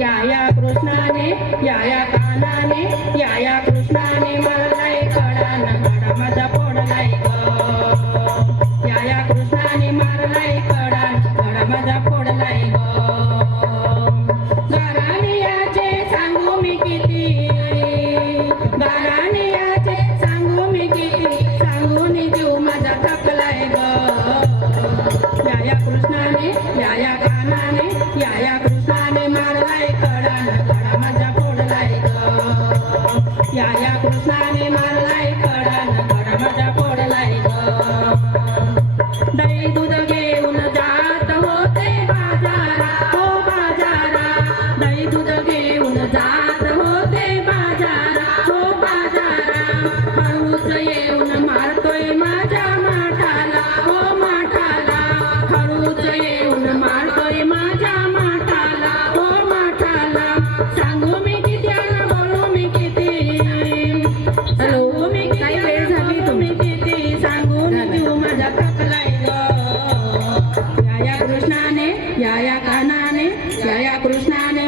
या कृष्णाने या कानाने या कृष्णाने मारलाय कडान कडा माझा फोडलाय ग या कृष्णाने मारलाय कडान कडा माझा फोडलाय ग गाराने याचे सांगू मी किती गाराने याचे सांगू मी किती सांगून जीव माझा थकलाय ग या कृष्णाने या कानाने या कृष्णाने मारलाय कडान कडा माझा फोडलाय ग या कृष्णाने मारलाय कडान कडा माझा फोडलाय ग दही दूध घेऊन जात होते बाजारा हो बाजारा दही दूध घेऊन जात होते बाजारा हो बाजारा हळूच येऊन मारतोय माझ्या माठाला हो माठाला हळूच येऊन मारतोय माझ्या माठाला हो माठाला सांगू मी किती आणि बोलू मी किती हॅलो मी काही वेळ झाली तुम्ही किती सांगून जीव माझा थकलाय ग या कृष्णाने या कानाने या कृष्णाने